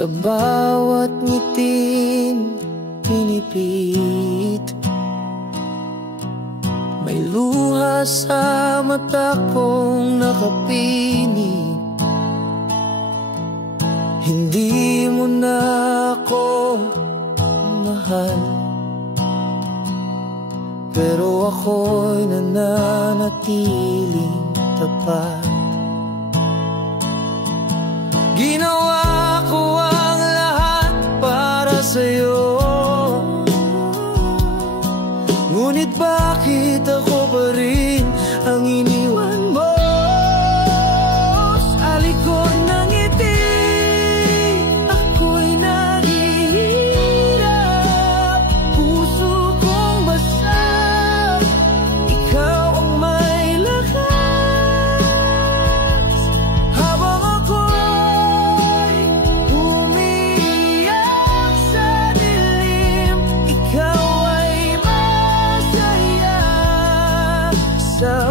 Sa bawat ngiting pinipit, may luha sa mata kong nakapinig. Hindi mo na ako mahal, pero ako'y nananatiling tapat. Ginawa ko ang lahat para sa'yo, ngunit bakit ako pa rin ang iniwan mo? Sa likod ng ngiti, ako'y naghihirap. Puso kong basag, ikaw ang may lakas. Habang ako'y umiiyak sa dilim, ikaw ay masaya sa